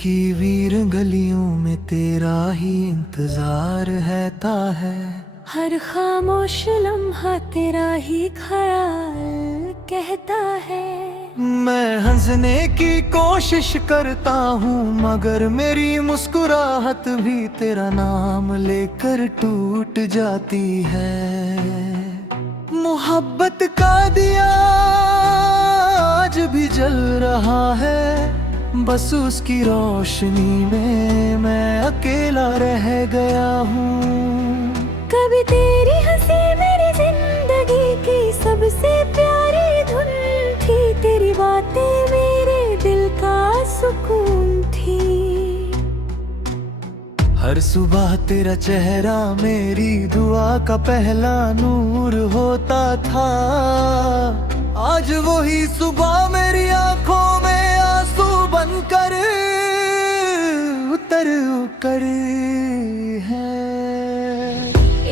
की वीर गलियों में तेरा ही इंतजार रहता है। हर खामोश लम्हा तेरा ही ख्याल कहता है। मैं हंसने की कोशिश करता हूँ मगर मेरी मुस्कुराहट भी तेरा नाम लेकर टूट जाती है। मोहब्बत का दिया आज भी जल रहा है, बस उसकी रोशनी में मैं अकेला रह गया हूँ। कभी तेरी हंसी मेरी जिंदगी की सबसे प्यारी धुन थी, तेरी बातें मेरे दिल का सुकून थी। हर सुबह तेरा चेहरा मेरी दुआ का पहला नूर होता था। आज वही सुबह मेरी आंखों में आंसू बनकर उतर कर है।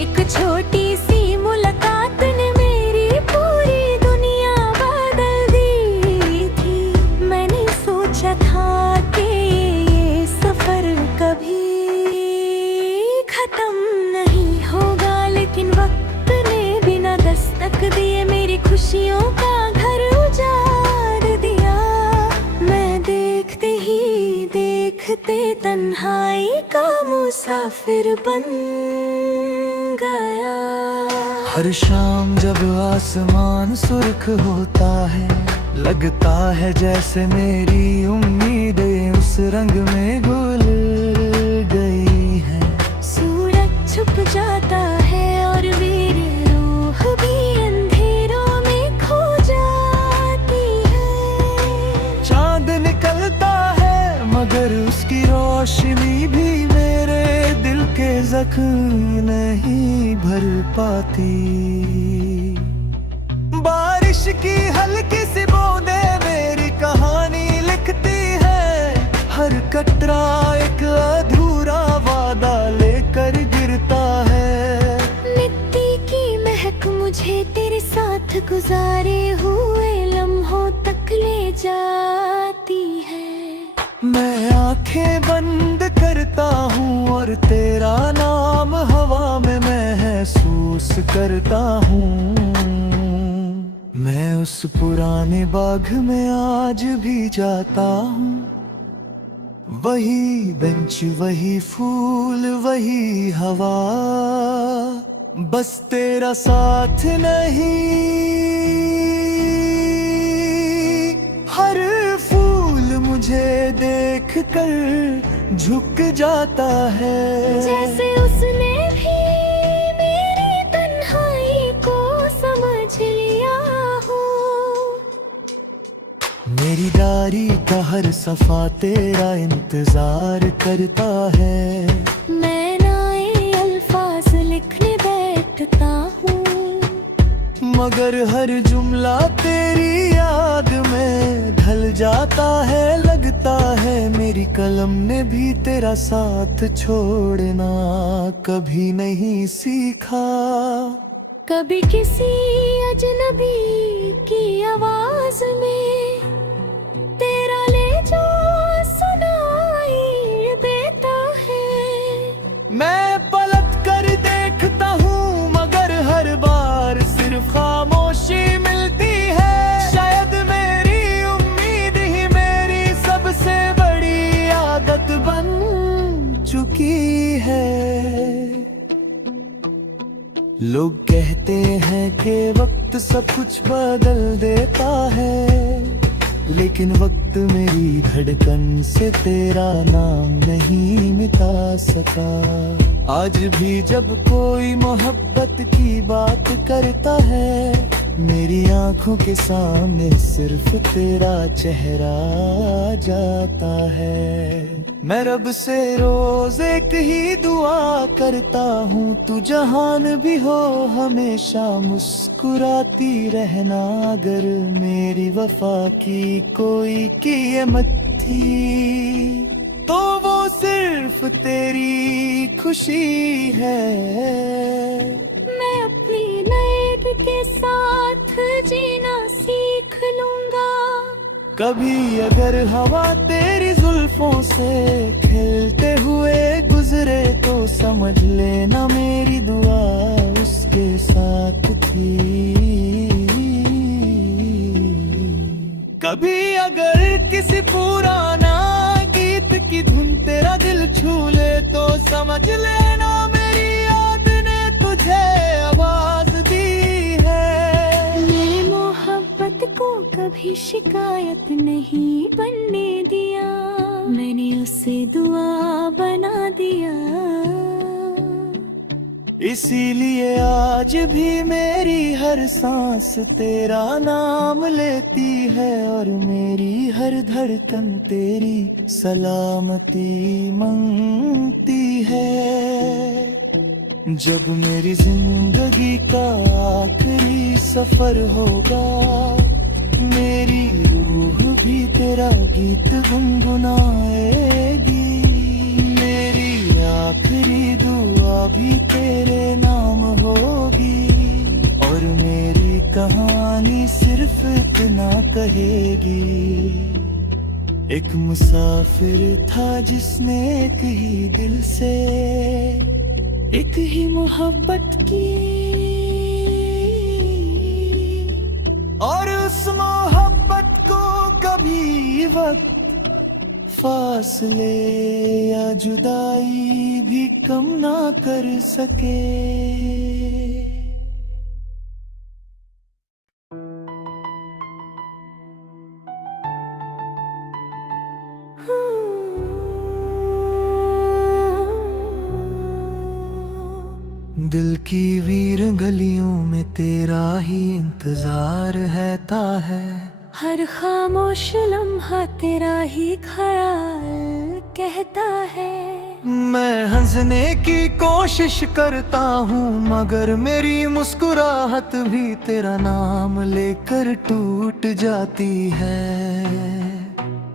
एक छोटी सी मुलाकात ने मेरी पूरी दुनिया बदल दी थी। मैंने सोचा था कि ये सफर कभी खत्म नहीं होगा, लेकिन वक्त ने बिना दस्तक दिए मेरी खुशियों का घर उजाड़ दिया। मैं देखते ही देखते तन्हाई का मुसाफिर बन गया। हर शाम जब आसमान सुर्ख होता है, लगता है जैसे मेरी उम्मीदें उस रंग में घुल गई है। सूरज छुप जाता है और मेरी रूह भी अंधेरों में खो जाती है। चांद निकलता है मगर उसकी रोशनी भी मेरे दिल के जख्म नहीं भर पाती। बारिश की हल्की सी बूंदें मेरी कहानी लिखती है। हर कतरा एक अधूरा वादा लेकर गिरता है। मिट्टी की महक मुझे तेरे साथ गुजारे हुए लम्हों तक ले जाती है। मैं आंखें बंद करता हूँ और तेरा नाम हवा में महसूस करता हूँ। मैं उस पुराने बाग में आज भी जाता हूँ। वही बेंच वही फूल वही हवा, बस तेरा साथ नहीं। हर फूल मुझे देख कर झुक जाता है। जैसे उसने भी मेरी तन्हाई को समझ लिया हो। मेरी डायरी का हर सफा तेरा इंतजार करता है। मैं नए अल्फाज लिखने बैठता हूँ, मगर हर जुमला तेरी याद में ढल जाता है। लगता है मेरी कलम ने भी तेरा साथ छोड़ना कभी नहीं सीखा। कभी किसी अजनबी की आवाज में तेरा ले जो सुनाई देता है। मैं पलट कर देखता हूँ मगर हर बार सिर्फ खामोशी मिलती है। शायद मेरी उम्मीद ही मेरी सबसे बड़ी आदत बन चुकी है। लोग कहते हैं कि वक्त सब कुछ बदल देता है, लेकिन वक्त मेरी धड़कन से तेरा नाम नहीं मिटा सका। आज भी जब कोई मोहब्बत की बात करता है, मेरी आंखों के सामने सिर्फ तेरा चेहरा आ जाता है। मैं रब से रोज एक ही दुआ करता हूँ, तू जहान भी हो हमेशा मुस्कुराती रहना। अगर मेरी वफा की कोई कीमत थी तो वो सिर्फ तेरी खुशी है। मैं अपनी नैब के साथ जीना सीख लूंगा। कभी अगर हवा तेरी जुल्फों से खेलते हुए गुजरे तो समझ लेना मेरी दुआ उसके साथ थी। कभी अगर किसी पुराना गीत की धुन तेरा दिल छू ले तो समझ लेना मेरी याद ने तुझे आवाज दी है। मेरे मोहब्बत को कभी शिकायत नहीं बनने दिया, मैंने उसे दुआ बना दिया। इसीलिए आज भी मेरी हर सांस तेरा नाम लेती है और मेरी हर धड़कन तेरी सलामती मांगती है। जब मेरी जिंदगी का आखिरी सफर होगा मेरी रूह भी तेरा गीत गुनगुनाएगी। मेरी आखिरी दुआ भी तेरे नाम होगी और मेरी कहानी सिर्फ इतना कहेगी। एक मुसाफिर था जिसने एक ही दिल से एक ही मोहब्बत की और उस मोहब्बत को कभी वक्त फासले या जुदाई भी कम ना कर सके। दिल की वीर गलियों में तेरा ही इंतजार रहता है। हर खामोश लम्हा तेरा ही ख्याल कहता है। मैं हंसने की कोशिश करता हूँ मगर मेरी मुस्कुराहट भी तेरा नाम लेकर टूट जाती है।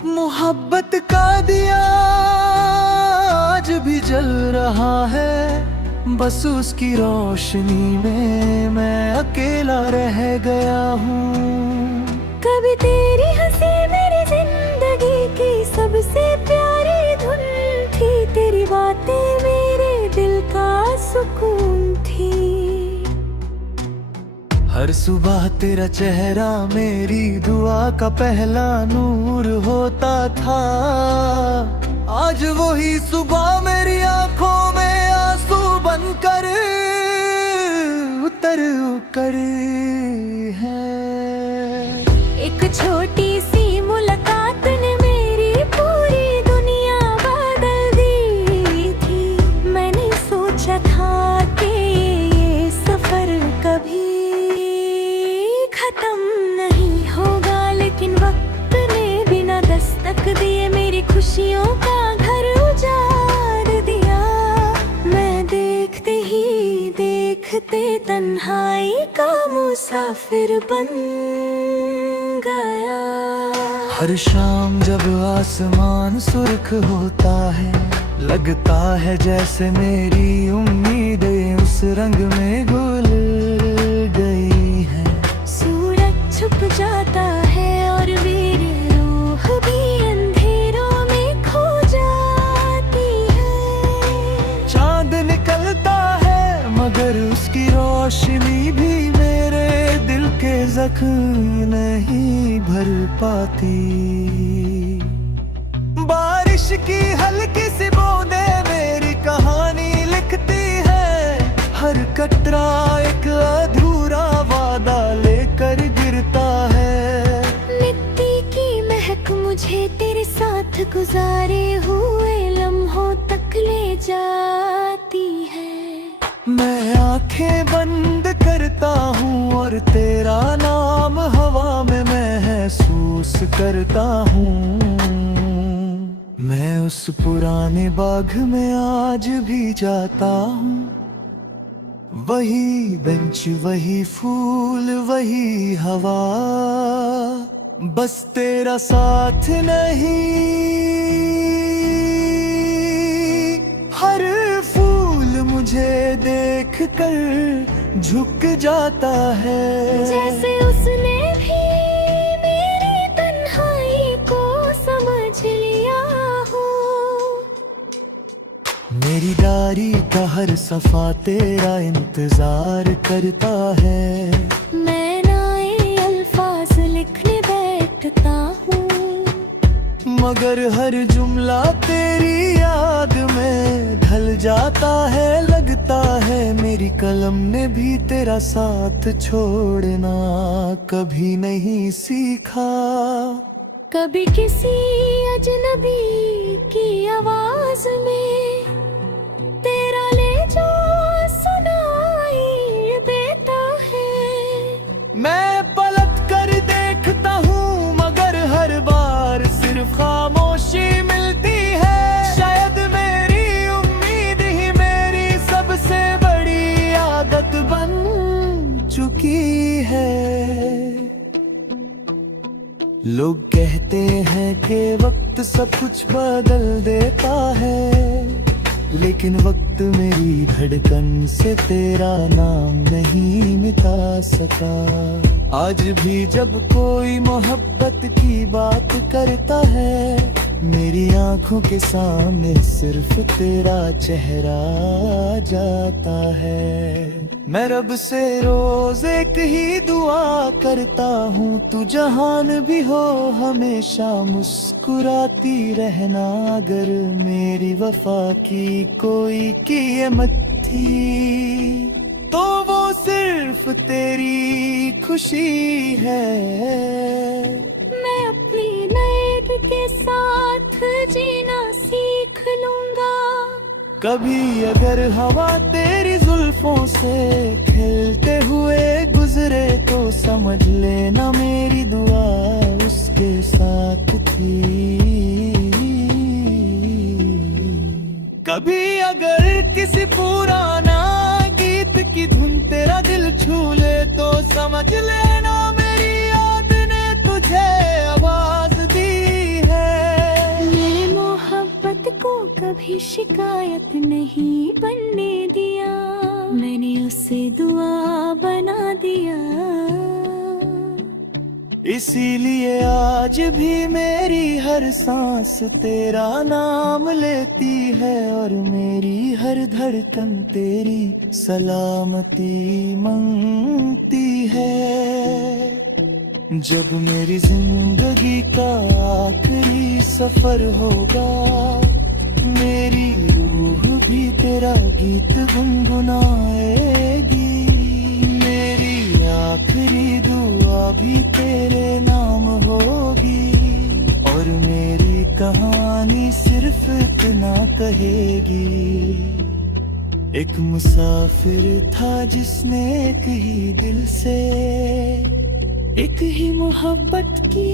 मोहब्बत का दिया आज भी जल रहा है, बस उसकी रोशनी में मैं अकेला रह गया हूँ। कभी तेरी हंसी मेरी जिंदगी की सबसे प्यारी धुन थी, तेरी बातें मेरे दिल का सुकून थी। हर सुबह तेरा चेहरा मेरी दुआ का पहला नूर होता था। आज वही सुबह मेरी आंखों में आंसू बनकर उतर कर है। एक छोटी सी मुलाकात ने मेरी पूरी दुनिया बदल दी थी। मैंने सोचा था कि ये सफर कभी खत्म नहीं होगा, लेकिन वक्त ने बिना दस्तक दिए मेरी खुशियों का घर उजाड़ दिया। मैं देखते ही देखते तन्हाई का मुसाफिर बन गया। हर शाम जब आसमान सुर्ख होता है लगता है जैसे मेरी उम्मीदें उस रंग में घुल गई है। सूरज छुप जाता है और मेरी रूह भी अंधेरों में खो जाती है। चांद निकलता है मगर उसकी रोशनी भी मेरे दिल के जख्म नहीं भर पाती। बारिश की हल्की सी बूंदें मेरी कहानी लिखती है। हर कतरा एक अधूरा वादा लेकर गिरता है। मिट्टी की महक मुझे तेरे साथ गुजारे हुए लम्हों तक ले जाती है। मैं आंखें बंद करता हूँ और तेरा नाम हवा में महसूस करता हूँ। मैं उस पुराने बाग में आज भी जाता हूँ। वही बेंच वही फूल वही हवा, बस तेरा साथ नहीं। हर फूल मुझे देख कर झुक जाता है। जैसे उसने भी मेरी तन्हाई मेरी डायरी का हर सफा तेरा इंतजार करता है। मैं नए अल्फाज लिखने बैठता हूँ, मगर हर जुमला तेरी याद में ढल जाता है। लगता है मेरी कलम ने भी तेरा साथ छोड़ना कभी नहीं सीखा। कभी किसी अजनबी की आवाज में तेरा ले जो सुनाई देता है। मैं पलट कर देखता हूँ मगर हर बार सिर्फ खामोशी मिलती है। शायद मेरी उम्मीद ही मेरी सबसे बड़ी आदत बन चुकी है। लोग कहते हैं कि वक्त सब कुछ बदल देता है, लेकिन वक्त मेरी धड़कन से तेरा नाम नहीं मिटा सका। आज भी जब कोई मोहब्बत की बात करता है, मेरी आंखों के सामने सिर्फ तेरा चेहरा आ जाता है। मैं रब से रोज एक ही दुआ करता हूँ, तू जहान भी हो हमेशा मुस्कुराती रहना। अगर मेरी वफा की कोई कीमत थी तो वो सिर्फ तेरी खुशी है। मैं अपनी नाइट के साथ जीना सीख लूंगा। कभी अगर हवा तेरी जुल्फों से खेलते हुए गुजरे तो समझ लेना मेरी दुआ उसके साथ थी। कभी अगर किसी पुराना गीत की धुन तेरा दिल छू ले तो समझ लेना मेरी याद ने तुझे आवाज दी है। मैं मोहब्बत को कभी शिकायत नहीं बनने दिया, मैंने उसे दुआ बना दिया। इसीलिए आज भी मेरी हर सांस तेरा नाम लेती है और मेरी हर धड़कन तेरी सलामती मांगती है। जब मेरी जिंदगी का आखिरी सफर होगा, मेरी रूह भी तेरा गीत गुनगुनाएगी। मेरी आखिरी दुआ भी तेरे नाम होगी और मेरी कहानी सिर्फ इतना कहेगी। एक मुसाफिर था जिसने एक ही दिल से एक ही मोहब्बत की,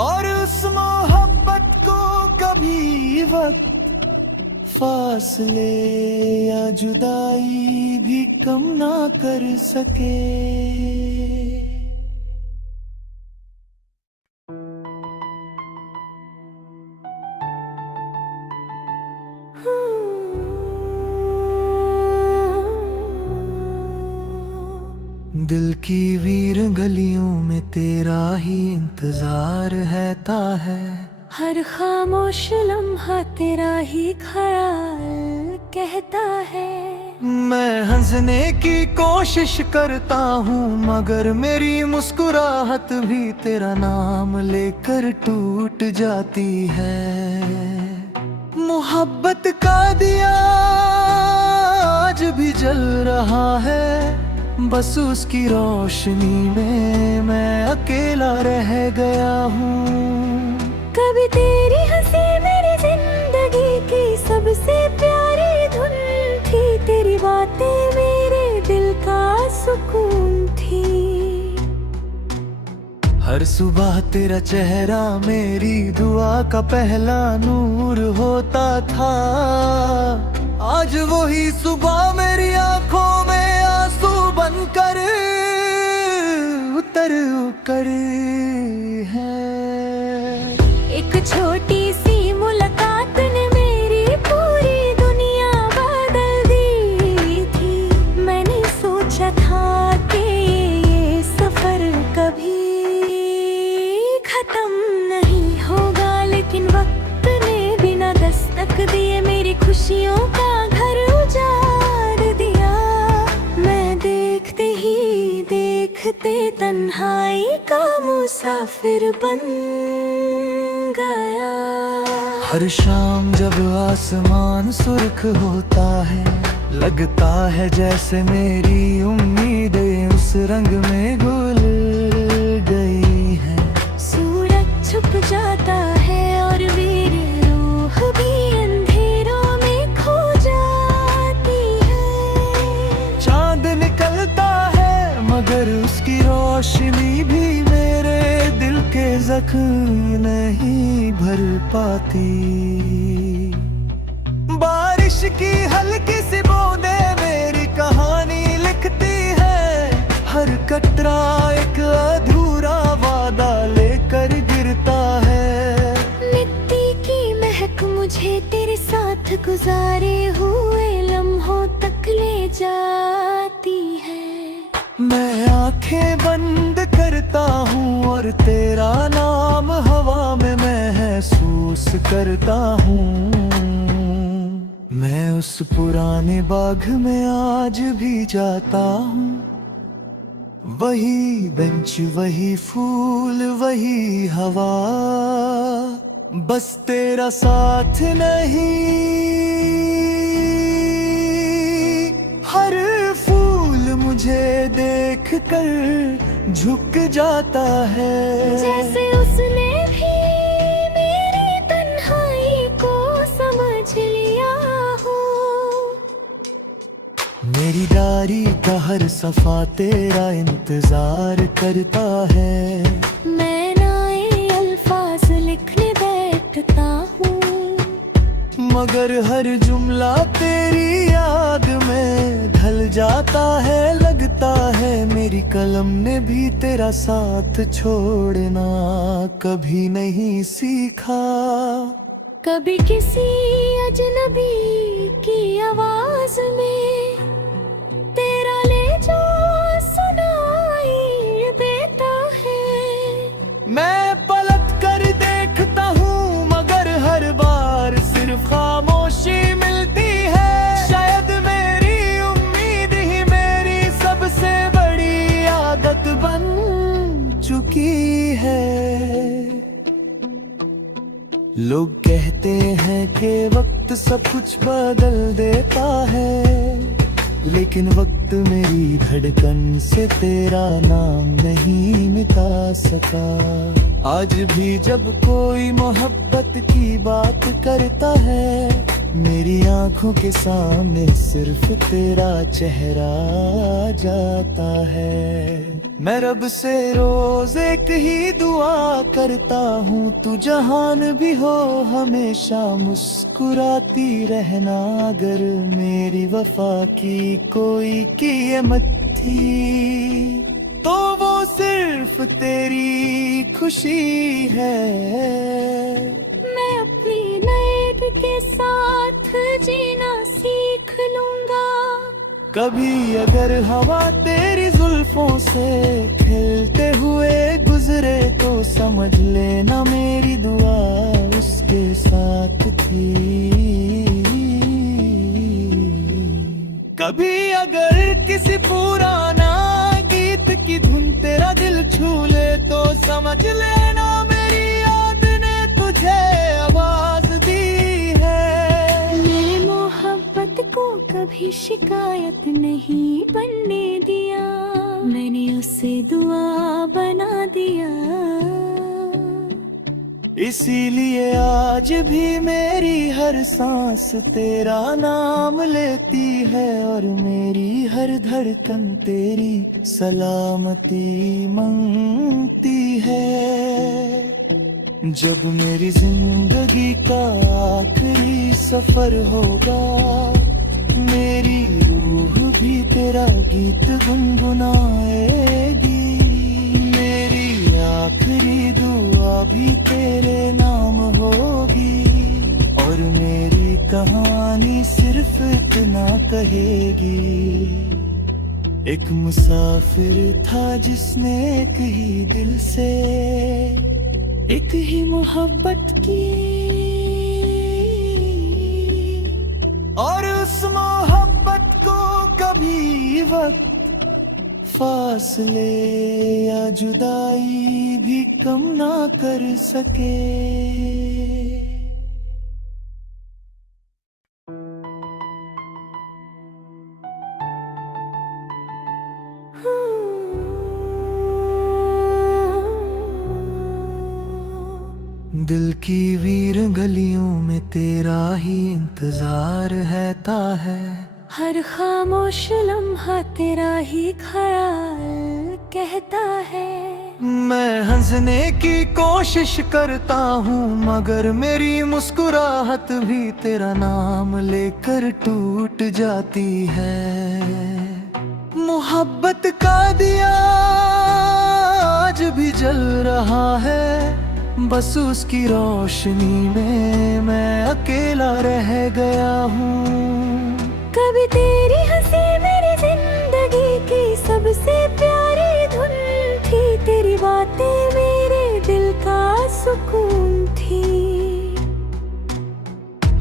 और उस मोहब्बत को कभी वक्त, फासले या जुदाई भी कम ना कर सके। दिल की वीर गलियों में तेरा ही इंतजार रहता है। हर खामोश लम्हा तेरा ही ख्याल कहता है। मैं हंसने की कोशिश करता हूँ मगर मेरी मुस्कुराहट भी तेरा नाम लेकर टूट जाती है। मोहब्बत का दिया आज भी जल रहा है, बस उसकी रोशनी में मैं अकेला रह गया हूँ। कभी तेरी हंसी मेरी जिंदगी की सबसे प्यारी धुन थी, तेरी बातें मेरे दिल का सुकून थी। हर सुबह तेरा चेहरा मेरी दुआ का पहला नूर होता था। आज वही सुबह मेरी आंखों में आंसू बनकर उतर कर है। एक छोटी सी मुलाकात ने मेरी पूरी दुनिया बदल दी थी। मैंने सोचा था कि ये सफर कभी खत्म नहीं होगा, लेकिन वक्त ने खुशियों का घर उजाड़ दिया। मैं देखते ही देखते तन्हाई का मुसाफिर बन गया। हर शाम जब आसमान सुर्ख होता है, लगता है जैसे मेरी उम्मीदें उस रंग में घुल गई हैं। सूरज छुप जाता है और वीर रूह भी अंधेरों में खो जाती है। चांद निकलता है मगर उसकी रोशनी भी मेरे दिल के जख्म नहीं भर पाती। बारिश की हल्की सी बूंदें मेरी कहानी लिखती है। हर कतरा एक अधूरा वादा लेकर गिरता है। मिट्टी की महक मुझे तेरे साथ गुजारे हुए लम्हों तक ले जाती है। मैं आंखें बंद करता हूँ और तेरा नाम हवा में महसूस करता हूँ। मैं उस पुराने बाग में आज भी जाता हूँ। वही बेंच, वही फूल, वही हवा, बस तेरा साथ नहीं। हर फूल मुझे देख कर झुक जाता है। जैसे उसने भी मेरी तन्हाई को समझ लिया हो। मेरी डायरी का हर सफा तेरा इंतजार करता है। मैं नए अल्फाज लिखने बैठता हूँ, मगर हर जुमला तेरी याद में ढल जाता है। लगता है मेरी कलम ने भी तेरा साथ छोड़ना कभी नहीं सीखा। कभी किसी अजनबी की आवाज में तेरा लहजा सुनाई देता है। मैं पलट कर देखता हूँ मगर हर बार सिर्फ खामोशी मिलती है। शायद मेरी उम्मीद ही मेरी सबसे बड़ी आदत बन चुकी है। लोग कहते हैं कि वक्त सब कुछ बदल देता है, लेकिन वक्त मेरी धड़कन से तेरा नाम नहीं मिटा सका। आज भी जब कोई मोहब्बत की बात करता है, मेरी आंखों के सामने सिर्फ तेरा चेहरा आ जाता है। मैं रब से रोज एक ही दुआ करता हूँ, तू जहान भी हो हमेशा मुस्कुराती रहना। अगर मेरी वफा की कोई कीमत थी तो वो सिर्फ तेरी खुशी है। मैं अपनी नैब के साथ जीना सीख लूंगा। कभी अगर हवा तेरी जुल्फों से खेलते हुए गुजरे तो समझ लेना मेरी दुआ उसके साथ थी। कभी अगर किसी पुराना गीत की धुन तेरा दिल छू ले तो समझ लेना मेरी याद ने तुझे आवाज दी है। मैं मोहब्बत को कभी शिकायत नहीं बनने दिया, मैंने उसे दुआ बना दिया। इसीलिए आज भी मेरी हर सांस तेरा नाम लेती है और मेरी हर धड़कन तेरी सलामती मांगती है। जब मेरी जिंदगी का आखिरी सफर होगा, मेरी रूह भी तेरा गीत गुनगुनाएगी। मेरी आखिरी दुआ भी तेरे नाम होगी और मेरी कहानी सिर्फ इतना कहेगी। एक मुसाफिर था जिसने एक ही दिल से एक ही मोहब्बत की। वक्त फासले या जुदाई भी कम ना कर सके। दिल की वीर गलियों में तेरा ही इंतजार रहता है। हर खामोश लम्हा तेरा ही ख्याल कहता है। मैं हंसने की कोशिश करता हूँ मगर मेरी मुस्कुराहट भी तेरा नाम लेकर टूट जाती है। मोहब्बत का दिया आज भी जल रहा है, बस उसकी रोशनी में मैं अकेला रह गया हूँ। कभी तेरी हंसी मेरी जिंदगी की सबसे प्यारी धुन थी, तेरी बातें मेरे दिल का सुकून थी।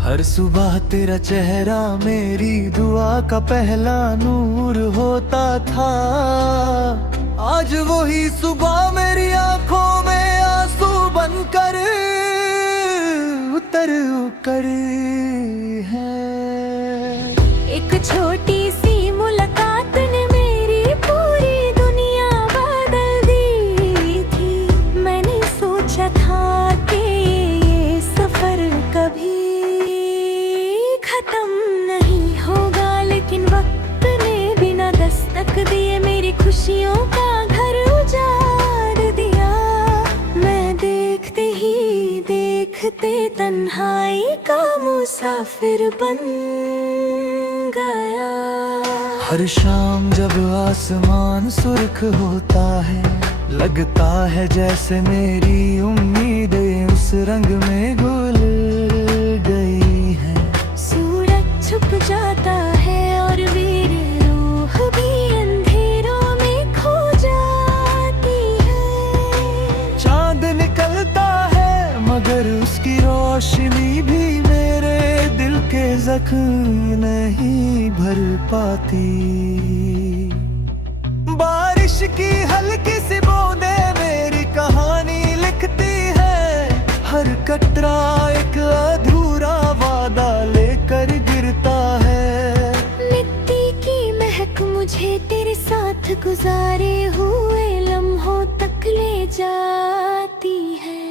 हर सुबह तेरा चेहरा मेरी दुआ का पहला नूर होता था। आज वही सुबह मेरी आंखों में आंसू बनकर उतर कर है। एक छोटी सी मुलाकात ने मेरी पूरी दुनिया बदल दी थी। मैंने सोचा था कि ये सफर कभी खत्म नहीं होगा, लेकिन वक्त ने बिना दस्तक दिए मेरी खुशियों का घर उजाड़ दिया। मैं देखते ही देखते तन्हाई का मुसाफिर बन गया। हर शाम जब आसमान सुर्ख होता है, लगता है जैसे मेरी उम्मीदें उस रंग में घुल गई है। सूरज छुप जाता है और मेरी रूह भी अंधेरों में खो जाती है। चांद निकलता है मगर उसकी रोशनी भी मेरे दिल के जख्म नहीं भर पाती। बारिश की हल्की सी बूंदें मेरी कहानी लिखती है। हर कतरा एक अधूरा वादा लेकर गिरता है। मिट्टी की महक मुझे तेरे साथ गुजारे हुए लम्हों तक ले जाती है।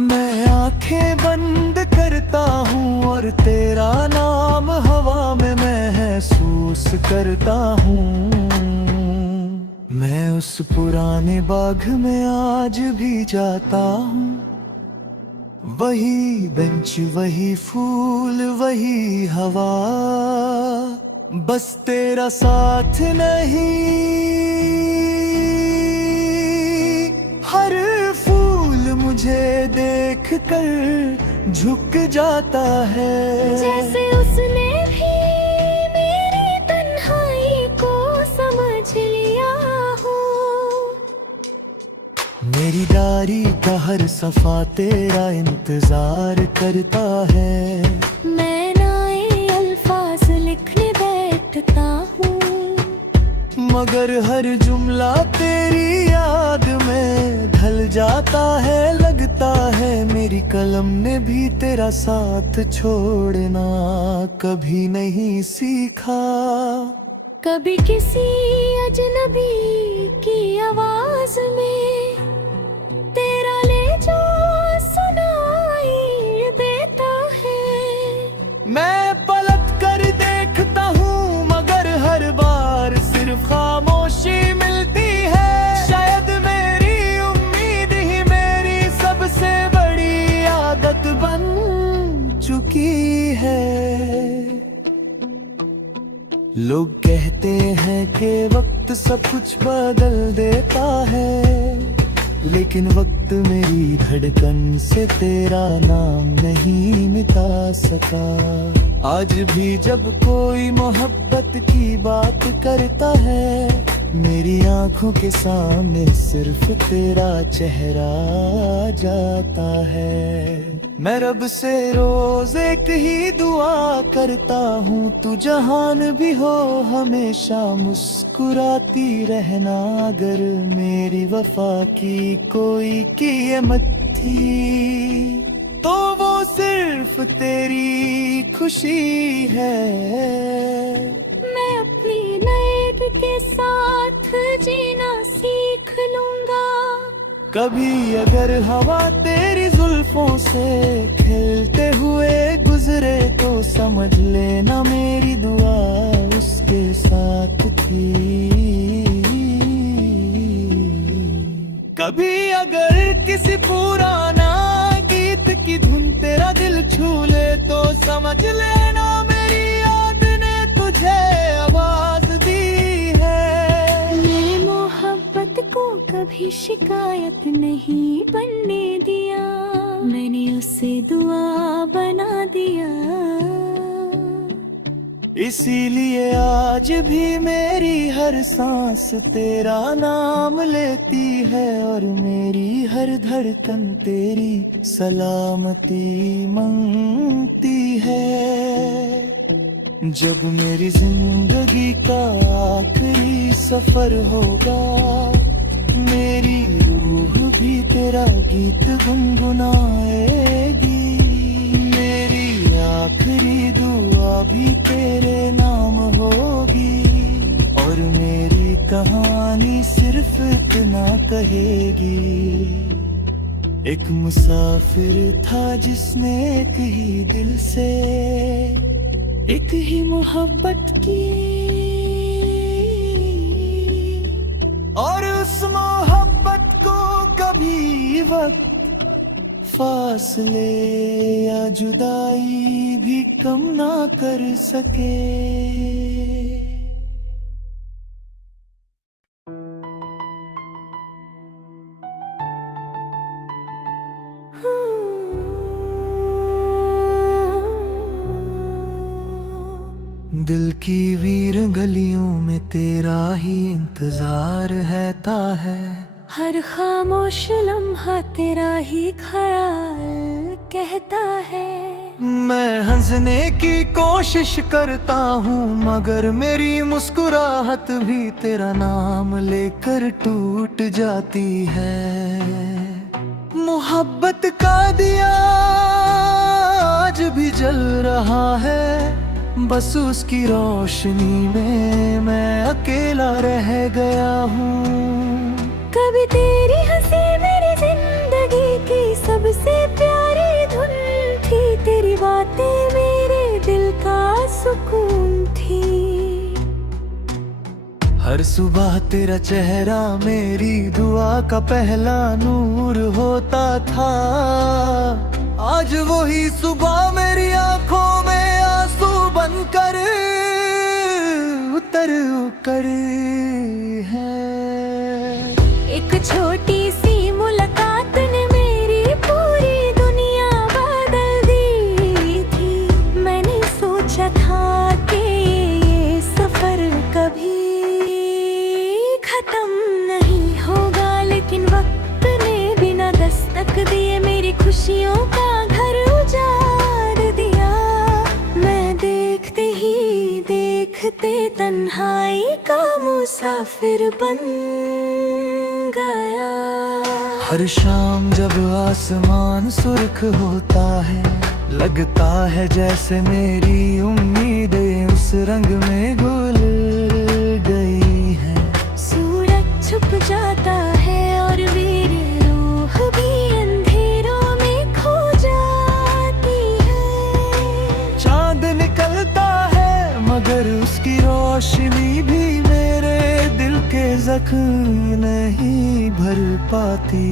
मैं आंखें बंद करता हूँ और तेरा नाम हवा में महसूस करता हूँ। मैं उस पुराने बाग में आज भी जाता हूँ। वही बेंच वही फूल वही हवा, बस तेरा साथ नहीं। हर फूल मुझे देख कर झुक जाता है। जैसे उसने भी मेरी तन्हाई को समझ लिया हो। मेरी डायरी का हर सफा तेरा इंतजार करता है। मैं नए अल्फाज लिखने बैठता हूँ, मगर हर जुमला तेरी याद में ढल जाता है। लगता है मेरी कलम ने भी तेरा साथ छोड़ना कभी नहीं सीखा। कभी किसी अजनबी की आवाज में तेरा लहजा सुनाई देता है। मैं पलट कर देखता हूँ मगर हर बार सिर्फ खामोशी मिलती है। शायद मेरी उम्मीद ही मेरी सबसे बड़ी आदत बन चुकी है। लोग कहते हैं कि वक्त सब कुछ बदल देता है, लेकिन वक्त मेरी धड़कन से तेरा नाम नहीं मिटा सका। आज भी जब कोई मोहब्बत की बात करता है मेरी आंखों के सामने सिर्फ तेरा चेहरा आ जाता है। मैं रब से रोज एक ही दुआ करता हूँ, तू जहान भी हो हमेशा मुस्कुराती रहना। अगर मेरी वफा की कोई कीमत थी तो वो सिर्फ तेरी खुशी है। मैं अपनी नाइट के साथ जीना सीख लूंगा। कभी अगर हवा तेरी जुल्फों से खेलते हुए गुजरे तो समझ लेना मेरी दुआ उसके साथ थी। कभी अगर किसी पुराना गीत की धुन तेरा दिल छू ले तो समझ लेना मेरी याद ने तुझे आवाज दी है। मैं मोहब्बत को कभी शिकायत नहीं बनने दिया, मैंने उसे दुआ बना दिया। इसीलिए आज भी मेरी हर सांस तेरा नाम लेती है और मेरी हर धड़कन तेरी सलामती मांगती है। जब मेरी जिंदगी का आखिरी सफर होगा, मेरी रूह भी तेरा गीत गुनगुनाएगी। मेरी आखिरी दुआ भी तेरे नाम होगी और मेरी कहानी सिर्फ इतना कहेगी। एक मुसाफिर था जिसने एक ही दिल से एक ही मोहब्बत की, और उस मोहब्बत को कभी वक्त, फासले या जुदाई भी कम ना कर सके। दिल की वीर गलियों में तेरा ही इंतजार रहता है। हर खामोश लम्हा तेरा ही ख्याल कहता है। मैं हंसने की कोशिश करता हूँ मगर मेरी मुस्कुराहट भी तेरा नाम लेकर टूट जाती है। मोहब्बत का दिया आज भी जल रहा है, बस उसकी रोशनी में मैं अकेला रह गया हूँ। कभी तेरी हंसी मेरी जिंदगी की सबसे प्यारी धुन थी, तेरी बातें मेरे दिल का सुकून थी। हर सुबह तेरा चेहरा मेरी दुआ का पहला नूर होता था। आज वही सुबह मेरी आंखों में आंसू बनकर उतर कर है। एक छोटी सी मुलाकात ने मेरी पूरी दुनिया बदल दी थी। मैंने सोचा था कि ये सफर कभी खत्म नहीं होगा, लेकिन वक्त ने बिना दस्तक दिए मेरी खुशियों का घर उजाड़ दिया। मैं देखते ही देखते तन्हाई का मुसाफिर बन गया। हर शाम जब आसमान सुर्ख होता है, लगता है जैसे मेरी उम्मीदें उस रंग में घुल गई है। सूरज छुप जाता है और मेरी रूह भी अंधेरों में खो जाती है। चांद निकलता है मगर उसकी रोशनी भी मेरे दिल के जख्म नहीं भर पाती।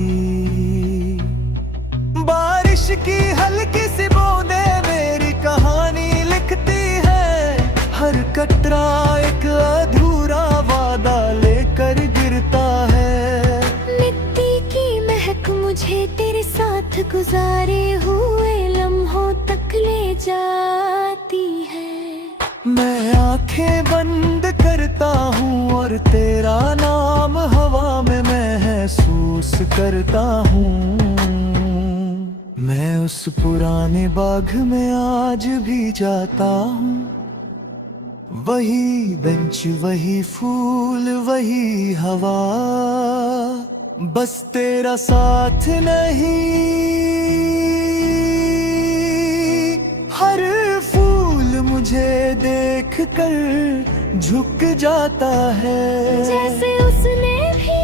बारिश की हल्की सी बूंदें मेरी कहानी लिखती है। हर कतरा एक अधूरा वादा लेकर गिरता है। मिट्टी की महक मुझे तेरे साथ गुजारे हुए लम्हों तक ले जाती है। मैं आंखें बंद करता हूँ और तेरा नाम हवा में महसूस करता हूँ। मैं उस पुराने बाग में आज भी जाता हूँ, वही बेंच, वही फूल, वही हवा, बस तेरा साथ नहीं। हर फूल मुझे देख कर झुक जाता है, जैसे उसने भी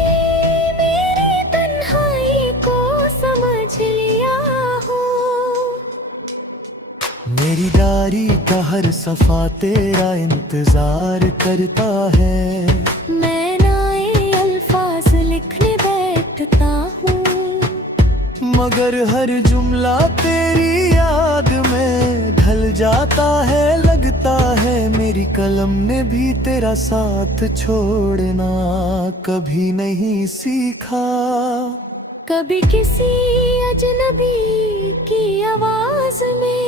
मेरी तन्हाई को समझ लिया हो। मेरी डायरी का हर सफा तेरा इंतजार करता है। मैं नए अल्फाज लिखने बैठता हूँ, मगर हर जुमला तेरी याद में ढल जाता है। लगता है मेरी कलम ने भी तेरा साथ छोड़ना कभी नहीं सीखा। कभी किसी अजनबी की आवाज में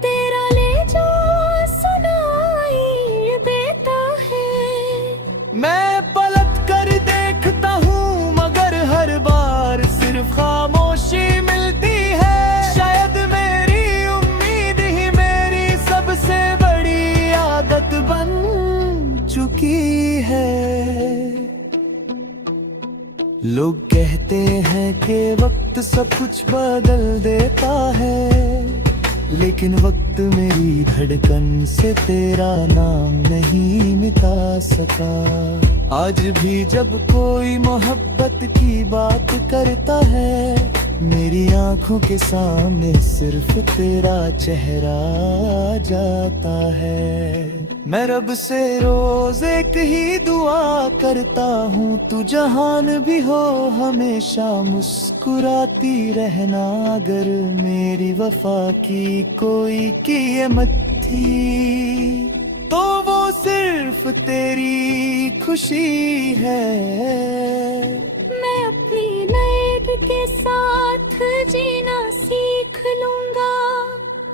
तेरा ले जो सुनाई देता है। मैं पलट कर देखता हूँ, मगर हर बार सिर्फ खामोशी मिलती है। शायद मेरी उम्मीद ही मेरी सबसे बड़ी आदत बन चुकी है। लोग कहते हैं कि वक्त सब कुछ बदल देता है, लेकिन वक्त मेरी धड़कन से तेरा नाम नहीं मिटा सका। आज भी जब कोई मोहब्बत की बात करता है, मेरी आंखों के सामने सिर्फ तेरा चेहरा आ जाता है। मैं रब से रोज एक ही दुआ करता हूँ, तू जहान भी हो हमेशा मुस्कुराती रहना। अगर मेरी वफा की कोई कीमत थी, तो वो सिर्फ तेरी खुशी है। मैं अपनी नाइट के साथ जीना सीख लूंगा।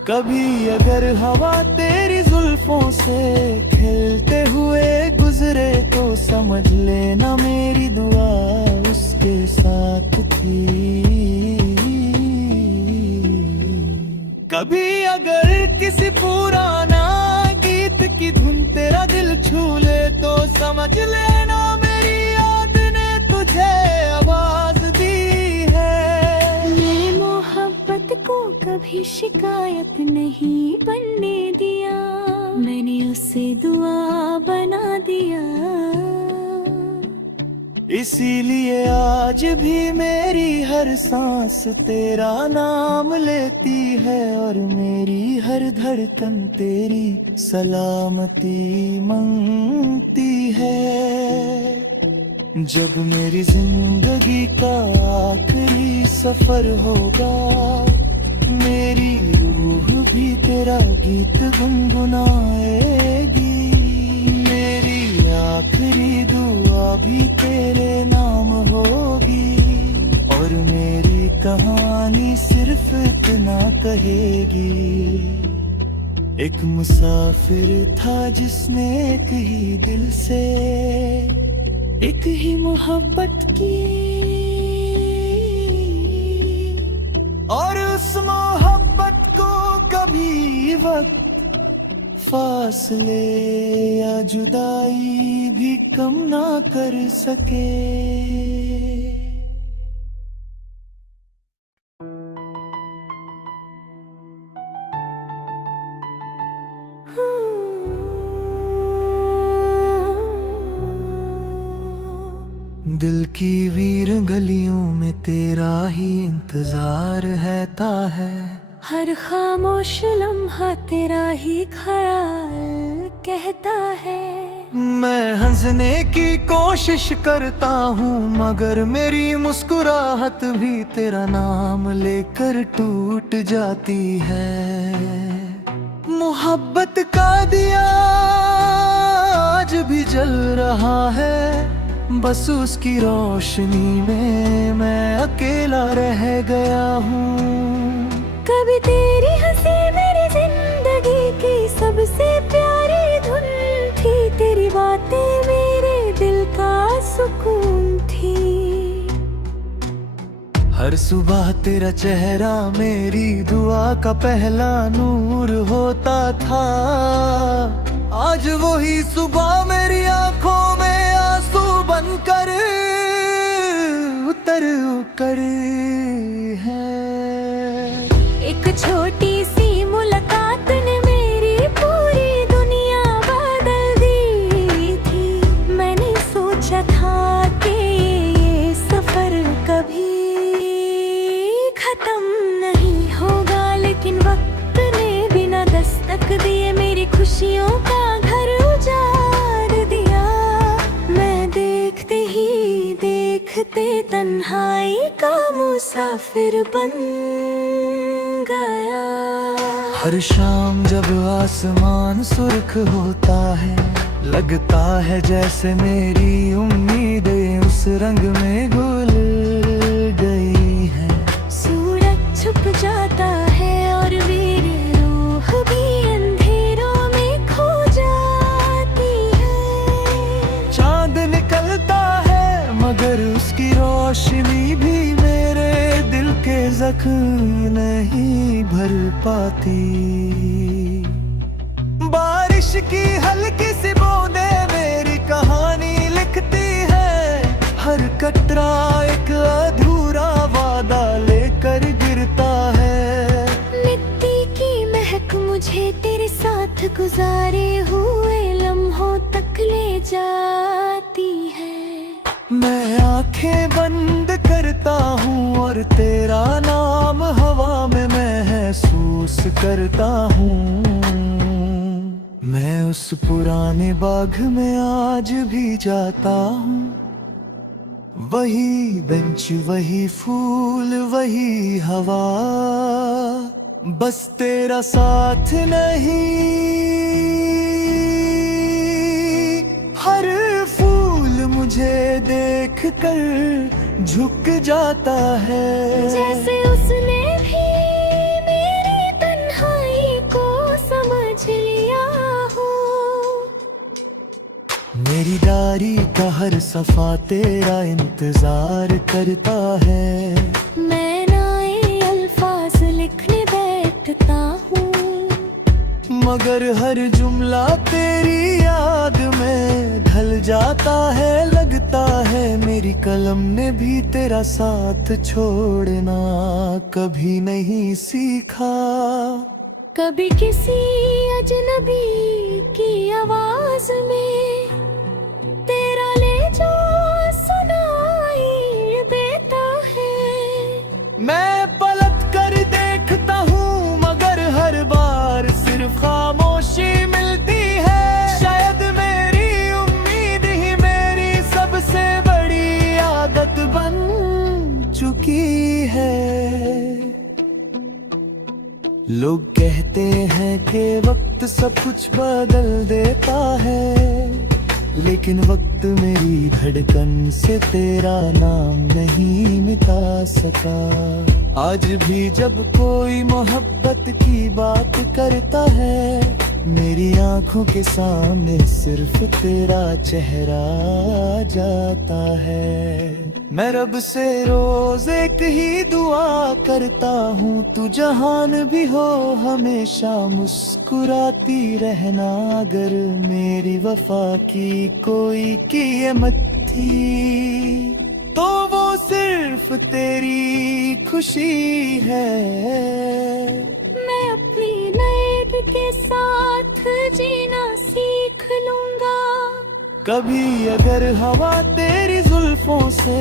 कभी अगर हवा तेरी जुल्फों से खेलते हुए गुजरे, तो समझ लेना मेरी दुआ उसके साथ थी। कभी अगर किसी पुराना गीत की धुन तेरा दिल छू ले, तो समझ लेना मेरी याद ने तुझे आवाज दी है। मैं मोहब्बत को कभी शिकायत नहीं बनने दिया, मैंने उसे दुआ बना दिया। इसीलिए आज भी मेरी हर सांस तेरा नाम लेती है, और मेरी हर धड़कन तेरी सलामती मांगती है। जब मेरी जिंदगी का आखिरी सफर होगा, मेरी रूह भी तेरा गीत गुनगुनाएगी। मेरी आखिरी दुआ भी तेरे नाम होगी, और मेरी कहानी सिर्फ इतना कहेगी। एक मुसाफिर था जिसने एक ही दिल से एक ही मोहब्बत की, और उस मोहब्बत को कभी वक्त, फासले या जुदाई भी कम ना कर सके। दिल की वीर गलियों में तेरा ही इंतजार रहता है। हर खामोश लम्हा तेरा ही ख्याल कहता है। मैं हंसने की कोशिश करता हूँ, मगर मेरी मुस्कुराहट भी तेरा नाम लेकर टूट जाती है। मोहब्बत का दिया आज भी जल रहा है, बस उसकी रोशनी में मैं अकेला रह गया हूँ। कभी तेरी हंसी मेरी जिंदगी की सबसे प्यारी धुन थी। हर सुबह तेरा चेहरा मेरी दुआ का पहला नूर होता था। आज वही सुबह मेरी आंखों में आंसू बनकर उतर कर है। एक छोटी सी मुलाकात ने मेरी पूरी दुनिया बदल दी थी। मैंने सोचा था कि ये सफर कभी खत्म नहीं होगा, लेकिन वक्त ने बिना दस्तक दिए मेरी खुशियों का घर उजाड़ दिया। मैं देखते ही देखते तन्हाई का मुसाफिर बन गया। हर शाम जब आसमान सुर्ख होता है, लगता है जैसे मेरी उम्मीदें उस रंग में घुल गई है। सूरज छुप जाता है और मेरी रूह भी अंधेरों में खो जाती है। चांद निकलता है मगर उसकी रोशनी भी मेरे दिल के जख्म नहीं भर पाती। बारिश की हल्की सी बूंदें मेरी कहानी लिखती है। हर कतरा एक अधूरा वादा लेकर गिरता है। मिट्टी की महक मुझे तेरे साथ गुजारे हुए लम्हों तक ले जाती है। मैं आंखें बंद करता हूँ और तेरा नाम हवा में महसूस करता हूँ। मैं उस पुराने बाग में आज भी जाता हूँ। वही बेंच, वही फूल, वही हवा, बस तेरा साथ नहीं। हर फूल मुझे देख कर झुक जाता है। जैसे उसने भी मेरी तन्हाई को समझ लिया हो। मेरी डायरी का हर सफा तेरा इंतजार करता है। मैं नए अल्फाज लिखने बैठता हूँ, मगर हर जुमला तेरी याद में ढल जाता है। लगता है मेरी कलम ने भी तेरा साथ छोड़ना कभी नहीं सीखा। कभी किसी अजनबी की आवाज में तेरा ले जो सुनाई देता है। मैं पलट कर देखता हूँ मगर हर बार सिर्फ खामोशी मिलती है। शायद मेरी उम्मीद ही मेरी सबसे बड़ी आदत बन चुकी है। लोग कहते हैं कि वक्त सब कुछ बदल देता है, लेकिन वक्त मेरी धड़कन से तेरा नाम नहीं मिटा सका। आज भी जब कोई मोहब्बत की बात करता है, मेरी आंखों के सामने सिर्फ तेरा चेहरा आ जाता है। मैं रब से रोज एक ही दुआ करता हूँ, तू जहान भी हो हमेशा मुस्कुराती रहना। अगर मेरी वफा की कोई कीमत थी तो वो सिर्फ तेरी खुशी है। मैं अपनी नाइट के साथ जीना सीख लूंगा। कभी अगर हवा तेरी जुल्फों से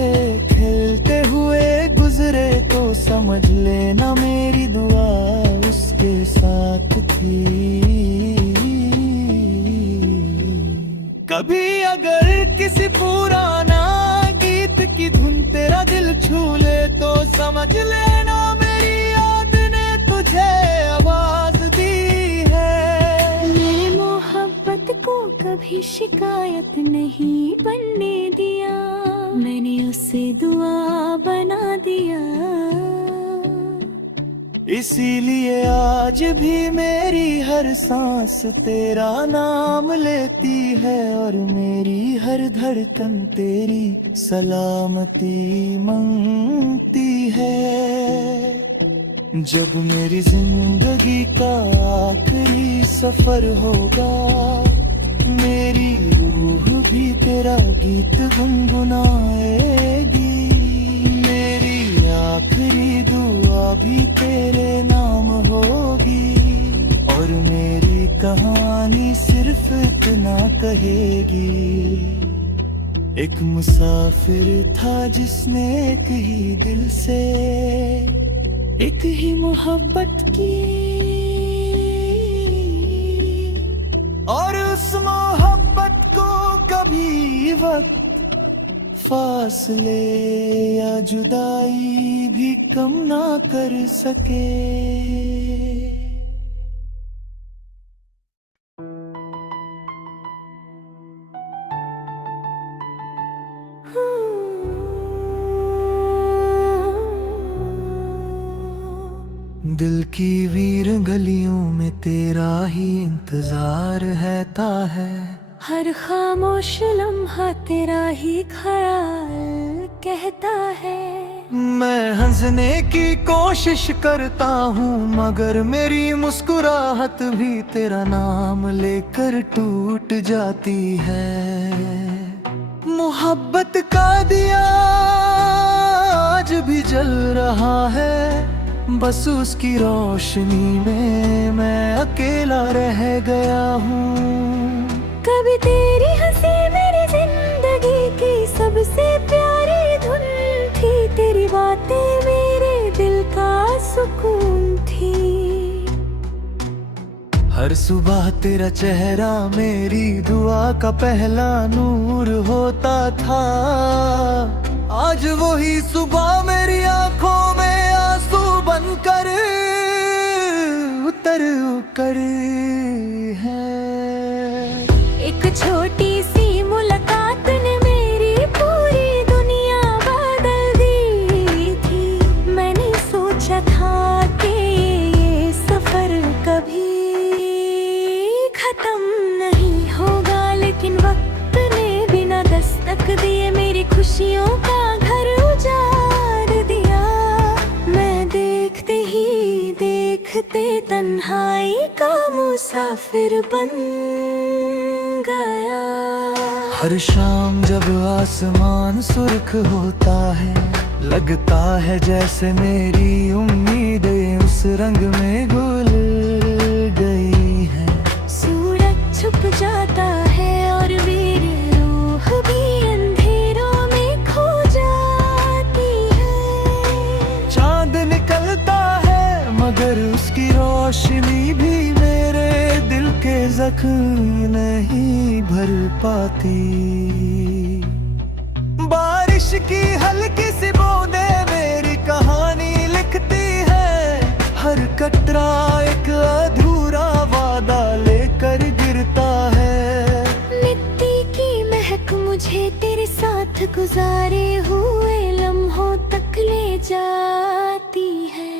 खेलते हुए गुजरे तो समझ लेना मेरी दुआ उसके साथ थी। कभी अगर किसी पुराना गीत की धुन तेरा दिल छू ले तो समझ लेना मेरी याद ने तुझे आवाज दी है। मेरी मोहब्बत को कभी शिकायत नहीं बनने दिया, मैंने उसे दुआ बना दिया। इसीलिए आज भी मेरी हर सांस तेरा नाम लेती है, और मेरी हर धड़कन तेरी सलामती मांगती है। जब मेरी जिंदगी का आखिरी सफर होगा, मेरी रूह भी तेरा गीत गुनगुनाएगी। मेरी आखिरी दुआ भी तेरे नाम होगी, और मेरी कहानी सिर्फ इतना कहेगी। एक मुसाफिर था जिसने एक ही दिल से एक ही मोहब्बत की, और उस मोहब्बत को कभी वक्त, फासले या जुदाई भी कम ना कर सके। दिल की वीर गलियों में तेरा ही इंतजार रहता है, हर खामोश लम्हा तेरा ही ख्याल कहता है। मैं हंसने की कोशिश करता हूँ, मगर मेरी मुस्कुराहट भी तेरा नाम लेकर टूट जाती है। मोहब्बत का दिया आज भी जल रहा है, बस उसकी रोशनी में मैं अकेला रह गया हूँ। कभी तेरी हंसी मेरी जिंदगी की सबसे प्यारी धुन थी, तेरी बातें मेरे दिल का सुकून थी। हर सुबह तेरा चेहरा मेरी दुआ का पहला नूर होता था, आज वही सुबह मेरी आंखों में आंसू बनकर उतर कर है। एक छोटी सी मुलाकात ने मेरी पूरी दुनिया बदल दी थी। मैंने सोचा था कि ये सफर कभी खत्म नहीं होगा, लेकिन वक्त ने बिना दस्तक दिए मेरी खुशियों का घर उजाड़ दिया। मैं देखते ही देखते तन्हाई का मुसाफिर बन गया। हर शाम जब आसमान सुर्ख होता है, लगता है जैसे मेरी उम्मीदें उस रंग में घुल गई है। सूरज छुप जाता है और मेरी रूह भी अंधेरों में खो जाती है। चांद निकलता है मगर उसकी रोशनी भी मेरे दिल के जख्म नहीं भर पाती। बारिश की हल्की सी बूंदें मेरी कहानी लिखती है, हर कतरा एक अधूरा वादा लेकर गिरता है। मिट्टी की महक मुझे तेरे साथ गुजारे हुए लम्हों तक ले जाती है।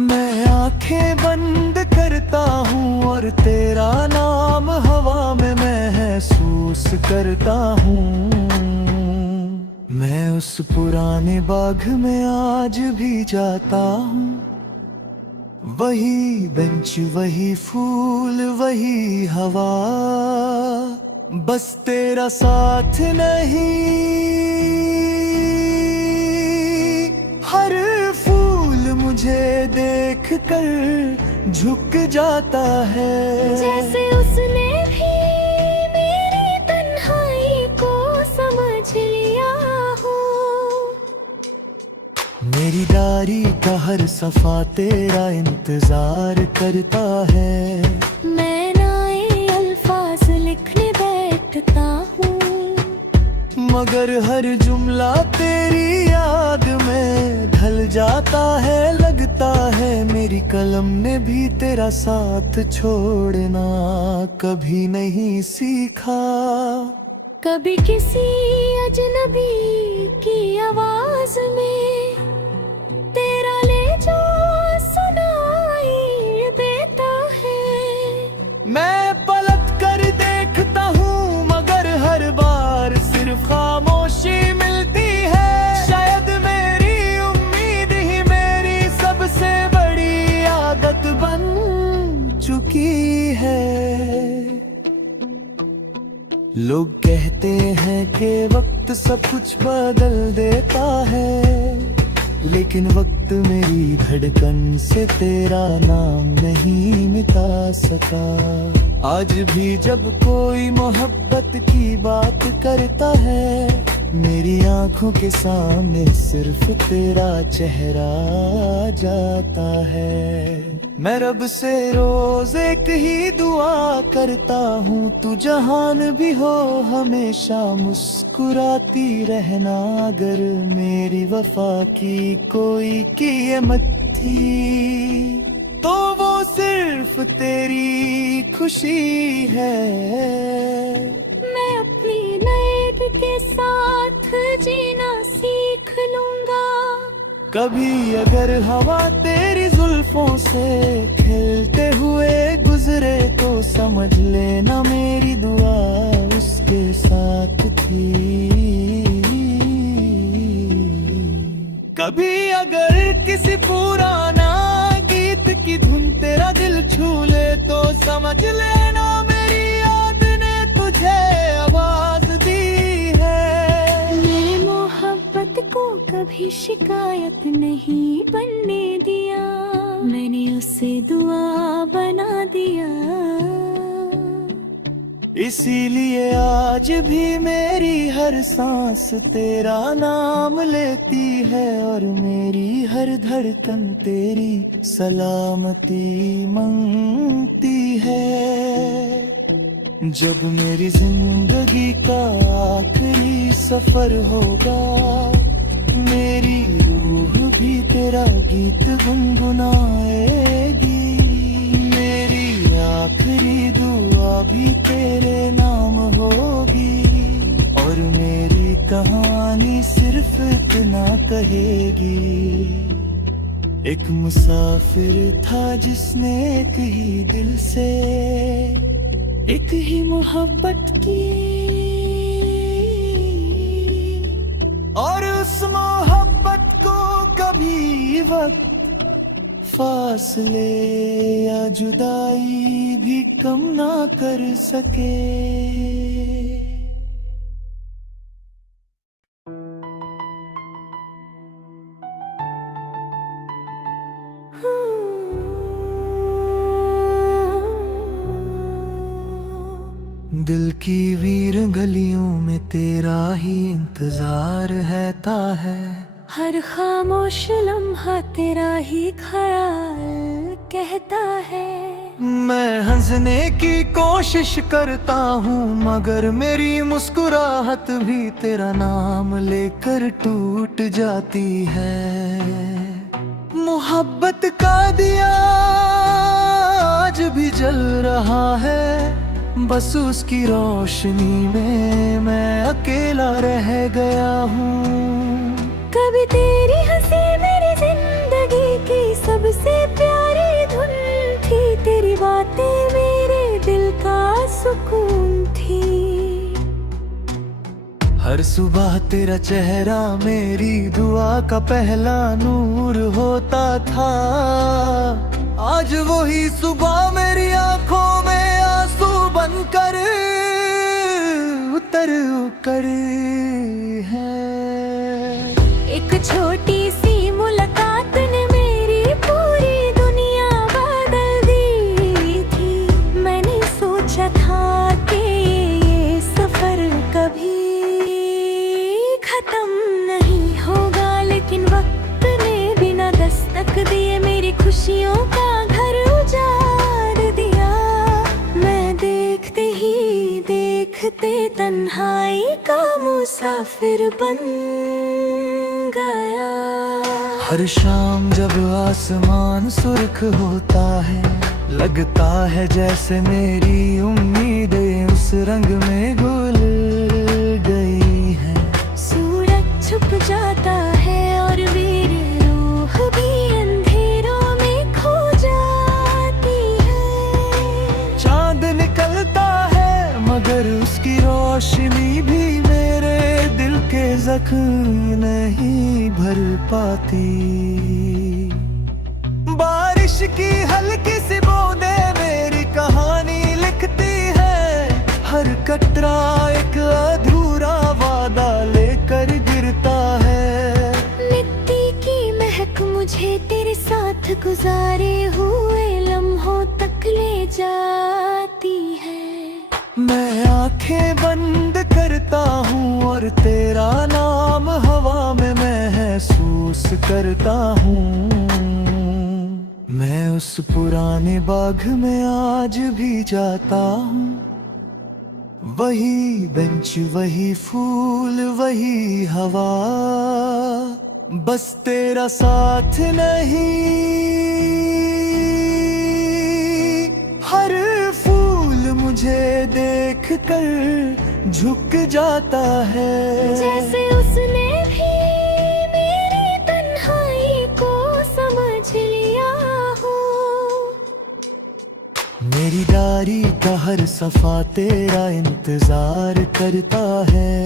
मैं आंखें बंद करता हूँ और तेरा नाम हवा में महसूस करता हूँ। मैं उस पुराने बाग में आज भी जाता हूँ, वही बेंच वही फूल वही हवा, बस तेरा साथ नहीं। हर फूल मुझे देख कर झुक जाता है, जैसे उसने भी मेरी तन्हाई को समझ लिया हो। मेरी डायरी का हर सफा तेरा इंतजार करता है। मैं नए अल्फाज लिखने बैठता हूँ, मगर हर जुमला तेरी याद में ढल जाता है। लगता है मेरी कलम ने भी तेरा साथ छोड़ना कभी नहीं सीखा। कभी किसी अजनबी की आवाज में तेरा ले जो सुना लोग कहते हैं कि वक्त सब कुछ बदल देता है, लेकिन वक्त मेरी धड़कन से तेरा नाम नहीं मिटा सका। आज भी जब कोई मोहब्बत की बात करता है, मेरी आंखों के सामने सिर्फ तेरा चेहरा आ जाता है। मैं रब से रोज एक ही दुआ करता हूँ, तू जहान भी हो हमेशा मुस्कुराती रहना। अगर मेरी वफा की कोई कीमत थी, तो वो सिर्फ तेरी खुशी है। मैं अपनी नाइट के साथ जीना सीख लूंगा। कभी अगर हवा तेरी जुल्फों से खेलते हुए गुजरे, तो समझ लेना मेरी दुआ उसके साथ थी। कभी अगर किसी पुराना गीत की धुन तेरा दिल छू ले, तो समझ लेना मेरी याद ने तुझे आवाज दी है। मैं मोहब्बत को कभी शिकायत नहीं बनने दिया, मैंने उसे दुआ बना दिया। इसीलिए आज भी मेरी हर सांस तेरा नाम लेती है, और मेरी हर धड़कन तेरी सलामती मांगती है। जब मेरी जिंदगी का आखिरी सफर होगा, मेरी रूह भी तेरा गीत गुनगुनाएगी। मेरी आखिरी दुआ भी तेरे नाम होगी, और मेरी कहानी सिर्फ इतना कहेगी। एक मुसाफिर था जिसने एक ही दिल से एक ही मोहब्बत की, और उस मोहब्बत को कभी वक्त, फासले या जुदाई भी कम ना कर सके। दिल की वीर गलियों में तेरा ही इंतजार रहता है, हर खामोश लम्हा तेरा ही ख्याल कहता है। मैं हंसने की कोशिश करता हूँ, मगर मेरी मुस्कुराहट भी तेरा नाम लेकर टूट जाती है। मोहब्बत का दिया आज भी जल रहा है, बस उसकी रोशनी में मैं अकेला रह गया हूँ। कभी तेरी हंसी मेरी जिंदगी की सबसे प्यारी धुन थी, तेरी बातें मेरे दिल का सुकून थी। हर सुबह तेरा चेहरा मेरी दुआ का पहला नूर होता था। आज वही सुबह मेरी आंखों में आंसू बनकर उतर कर है। एक छोटी सी मुलाकात ने मेरी पूरी दुनिया बदल दी थी। मैंने सोचा था कि ये सफर कभी खत्म नहीं होगा, लेकिन वक्त ने बिना दस्तक दिए मेरी खुशियों का घर उजाड़ दिया। मैं देखते ही देखते तन्हाई का मुसाफिर बन गया। हर शाम जब आसमान सुर्ख होता है, लगता है जैसे मेरी उम्मीदें उस रंग में घुल गई है। सूरज छुप जाता है और मेरी रूह भी अंधेरों में खो जाती है। चांद निकलता है मगर उसकी रोशनी भी मेरे दिल के जख्म नहीं भर पाती। बारिश की हल्की सी बूंदें मेरी कहानी लिखती है, हर कटरा एक अधूरा वादा लेकर गिरता है। मिट्टी की महक मुझे तेरे साथ गुजारे हुए लम्हों तक ले जाती है। मैं आंखें बंद करता हूँ और तेरा नाम हवा में महसूस करता हूँ। मैं उस पुराने बाग में आज भी जाता हूँ। वही बेंच, वही फूल, वही हवा, बस तेरा साथ नहीं। हर फूल मुझे देख कर झुक जाता है। जैसे उसने भी मेरी तन्हाई को समझ लिया हो। मेरी डायरी का हर सफा तेरा इंतजार करता है।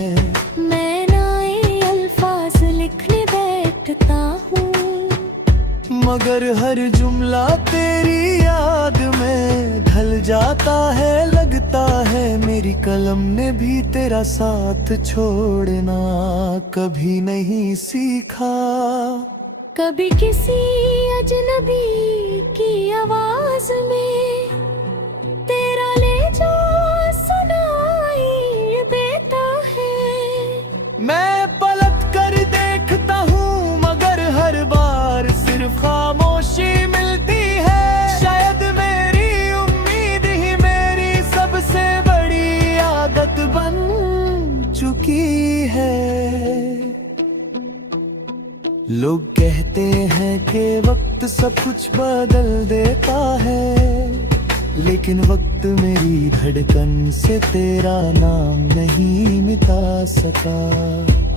मैं नए अल्फाज लिखने बैठता हूँ, मगर हर जुमला तेरी याद में ढल जाता है। लगता है मेरी कलम ने भी तेरा साथ छोड़ना कभी नहीं सीखा। कभी किसी अजनबी की आवाज में तेरा ले जो सुनाई देता है। मैं पलट कर देखता हूँ मगर हर बार सिर्फ खामोशी मिलती है। शायद मेरी उम्मीद ही मेरी सबसे बड़ी आदत बन चुकी है। लोग कहते हैं कि वक्त सब कुछ बदल देता है, लेकिन वक्त मेरी धड़कन से तेरा नाम नहीं मिटा सका।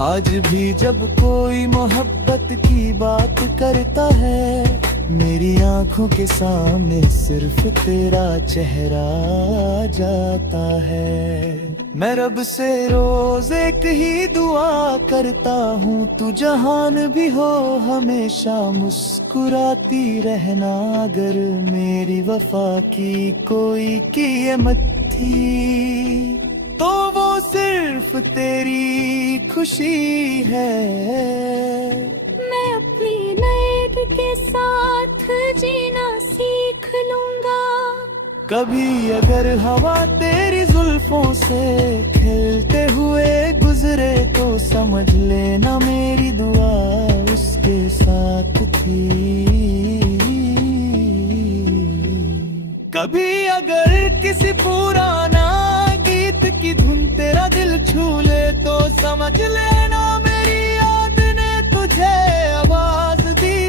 आज भी जब कोई मोहब्बत की बात करता है, मेरी आंखों के सामने सिर्फ तेरा चेहरा आ जाता है। मैं रब से रोज एक ही दुआ करता हूँ, तू जहान भी हो हमेशा मुस्कुराती रहना। अगर मेरी वफा की कोई कीमत थी तो वो सिर्फ तेरी खुशी है। मैं अपनी नैब के साथ जीना सीख लूंगा। कभी अगर हवा तेरी जुल्फों से खिलते हुए गुजरे तो समझ लेना मेरी दुआ उसके साथ थी। कभी अगर किसी पुराना गीत की धुन तेरा दिल छू ले तो समझ लेना मेरी याद ने तुझे आवाज दी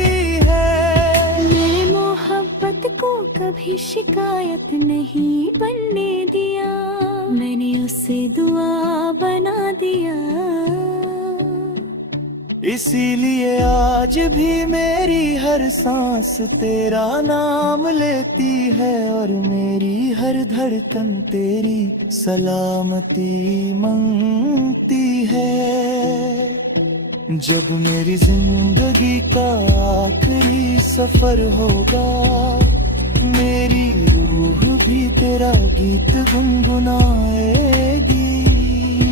है। मेरे मोहब्बत को कभी शिकायत नहीं बनने दिया, मैंने उसे दुआ बना दिया। इसीलिए आज भी मेरी हर सांस तेरा नाम लेती है और मेरी हर धड़कन तेरी सलामती मांगती है। जब मेरी जिंदगी का आखिरी सफर होगा, मेरी रूह भी तेरा गीत गुनगुनाएगी।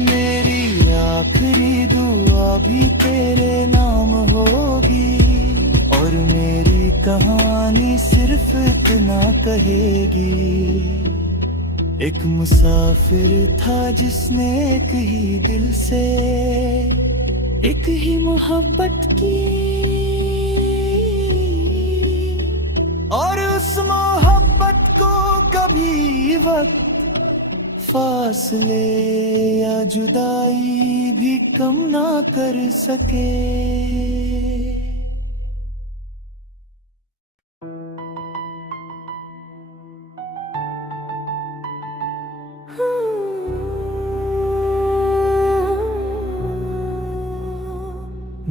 मेरी आखिरी दुआ भी तेरे नाम होगी और मेरी कहानी सिर्फ इतना कहेगी। एक मुसाफिर था जिसने एक ही दिल से एक ही मोहब्बत की, और उस मोहब्बत को कभी वक्त, फासले या जुदाई भी कम ना कर सके।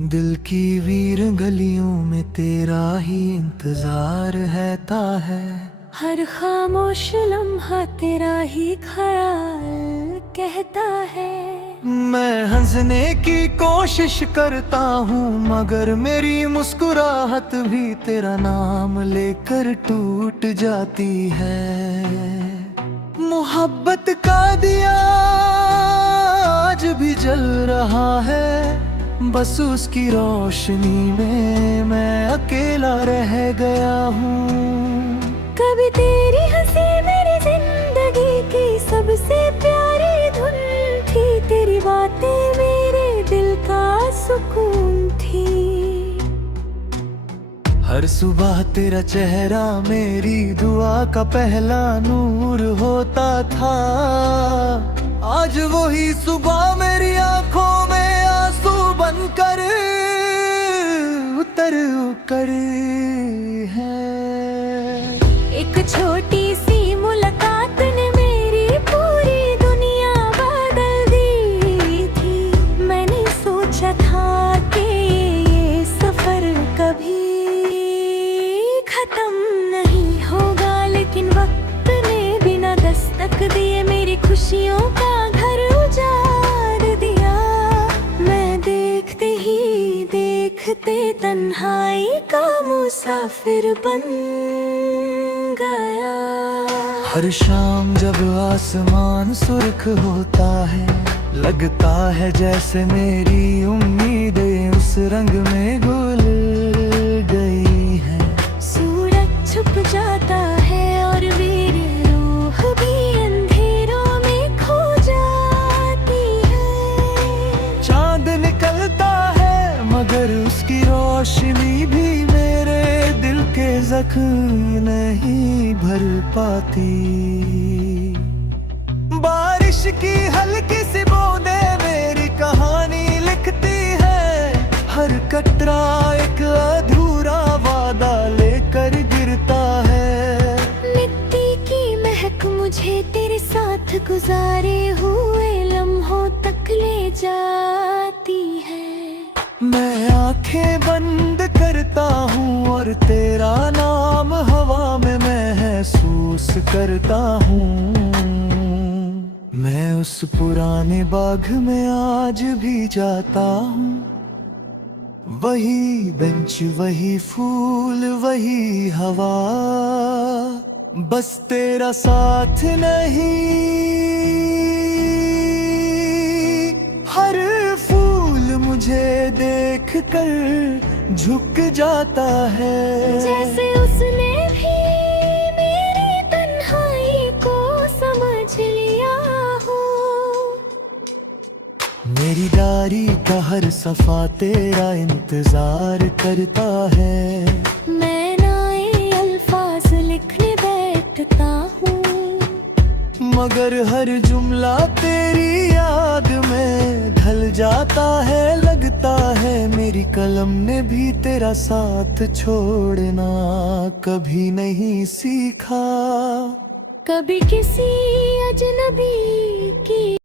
दिल की वीर गलियों में तेरा ही इंतजार रहता है। हर खामोश लम्हा तेरा ही ख्याल कहता है। मैं हंसने की कोशिश करता हूँ मगर मेरी मुस्कुराहट भी तेरा नाम लेकर टूट जाती है। मोहब्बत का दिया रहा है, बस उसकी रोशनी में मैं अकेला रह गया हूँ। कभी तेरी हंसी मेरी जिंदगी की सबसे प्यारी धुन थी, तेरी बातें मेरे दिल का सुकून थी। हर सुबह तेरा चेहरा मेरी दुआ का पहला नूर होता था। आज वही सुबह मेरी आंखों में आंसू बनकर उतर कर है। एक छोटी सी मुलाकात ने मेरी पूरी दुनिया बदल दी थी। मैंने सोचा था कि ये सफर कभी खत्म नहीं होगा, लेकिन वक्त ने बिना दस्तक दिए मेरी खुशियों का घर उजाड़ दिया। मैं देखते ही देखते तन्हाई का मुसाफिर बन गया। हर शाम जब आसमान सुर्ख होता है, लगता है जैसे मेरी उम्मीदें उस रंग में घुल गई है। सूरज छुप जाता है और मेरी रूह भी अंधेरों में खो जाती है। चांद निकलता है मगर उसकी रोशनी भी मेरे दिल के जख्म नहीं भर पाती। बारिश की हल्की सी बूंदें मेरी कहानी लिखती है। हर कतरा एक अधूरा वादा लेकर गिरता है। मिट्टी की महक मुझे तेरे साथ गुजारे हुए लम्हों तक ले जाती है। मैं आंखें बंद करता हूँ और तेरा नाम हवा में महसूस करता हूँ। मैं उस पुराने बाग में आज भी जाता हूँ। वही बेंच, वही फूल, वही हवा, बस तेरा साथ नहीं। हर फूल मुझे देख कर झुक जाता है। जैसे उसने भी मेरी तन्हाई को समझ लिया हो। मेरी डायरी का हर सफा तेरा इंतजार करता है। मैं नए अल्फाज लिखने बैठता हूँ, मगर हर जुमला तेरी याद में ढल जाता है। लगता है मेरी कलम ने भी तेरा साथ छोड़ना कभी नहीं सीखा। कभी किसी अजनबी की